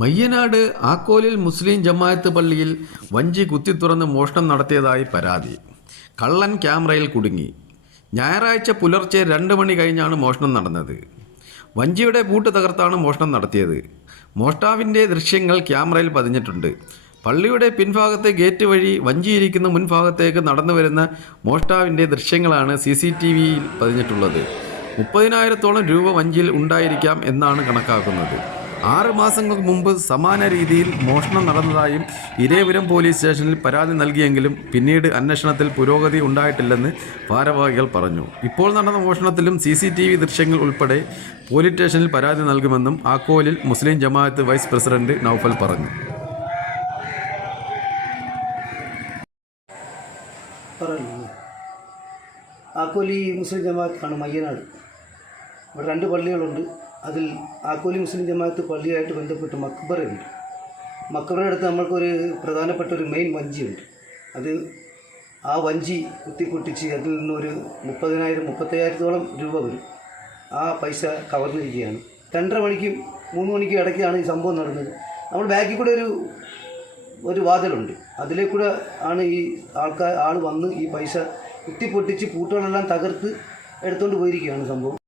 മയ്യനാട് ആക്കോലിൽ മുസ്ലിം ജമാഅത്ത് പള്ളിയിൽ വഞ്ചി കുത്തിത്തുറന്ന് മോഷണം നടത്തിയതായി പരാതി. കള്ളൻ ക്യാമറയിൽ കുടുങ്ങി. ഞായറാഴ്ച പുലർച്ചെ രണ്ട് മണി കഴിഞ്ഞാണ് മോഷണം നടന്നത്. വഞ്ചിയുടെ പൂട്ട് തകർത്താണ് മോഷണം നടത്തിയത്. മോഷ്ടാവിന്റെ ദൃശ്യങ്ങൾ ക്യാമറയിൽ പതിഞ്ഞിട്ടുണ്ട്. പള്ളിയുടെ പിൻഭാഗത്തെ ഗേറ്റ് വഴി വഞ്ചിയിരിക്കുന്ന മുൻഭാഗത്തേക്ക് നടന്നു വരുന്ന മോഷ്ടാവിന്റെ ദൃശ്യങ്ങളാണ് സി സി ടി വിയിൽ പതിഞ്ഞിട്ടുള്ളത്. മുപ്പതിനായിരത്തോളം രൂപ വഞ്ചിയിൽ ഉണ്ടായിരിക്കാം എന്നാണ് കണക്കാക്കുന്നത്. ആറ് മാസങ്ങൾക്ക് മുമ്പ് സമാന രീതിയിൽ മോഷണം നടന്നതായും ഇരേപുരം പോലീസ് സ്റ്റേഷനിൽ പരാതി നൽകിയെങ്കിലും പിന്നീട് അന്വേഷണത്തിൽ പുരോഗതി ഉണ്ടായിട്ടില്ലെന്ന് ഭാരവാഹികൾ പറഞ്ഞു. ഇപ്പോൾ നടന്ന മോഷണത്തിലും സി സി ടി വി ദൃശ്യങ്ങൾ ഉൾപ്പെടെ പോലീസ് സ്റ്റേഷനിൽ പരാതി നൽകുമെന്നും ആക്കോലിൽ Muslim Jamaat vice president Noufal പറഞ്ഞു. ആക്കോലി മുസ്ലിം ജമാഅത്താണ് മയ്യനാട്. ഇവിടെ രണ്ട് പള്ളികളുണ്ട്. അതിൽ ആക്കോലി മുസ്ലിം ജമാഅത്ത് പള്ളിയായിട്ട് ബന്ധപ്പെട്ട് മക്ബറയുണ്ട്. മക്ബറയുടെ അടുത്ത് നമ്മൾക്കൊരു പ്രധാനപ്പെട്ട ഒരു മെയിൻ വഞ്ചിയുണ്ട്. അത് ആ വഞ്ചി കുത്തിപ്പൊട്ടിച്ച് അതിൽ നിന്നൊരു മുപ്പതിനായിരം മുപ്പത്തയ്യായിരത്തോളം രൂപ വരും. ആ പൈസ കവർന്നിരിക്കുകയാണ്. രണ്ടര മണിക്കും മൂന്ന് മണിക്കും ഇടയ്ക്കാണ് ഈ സംഭവം നടന്നത്. നമ്മൾ ബാക്കിൽ കൂടെ ഒരു ഒരു വാതിലുണ്ട്. അതിലേ കൂടെ ആണ് ഈ ആൾക്കാർ ആൾ വന്ന് ഈ പൈസ കുത്തിപ്പൊട്ടിച്ച് പൂട്ടുകളെല്ലാം തകർത്ത് എടുത്തുകൊണ്ട് പോയിരിക്കുകയാണ് സംഭവം.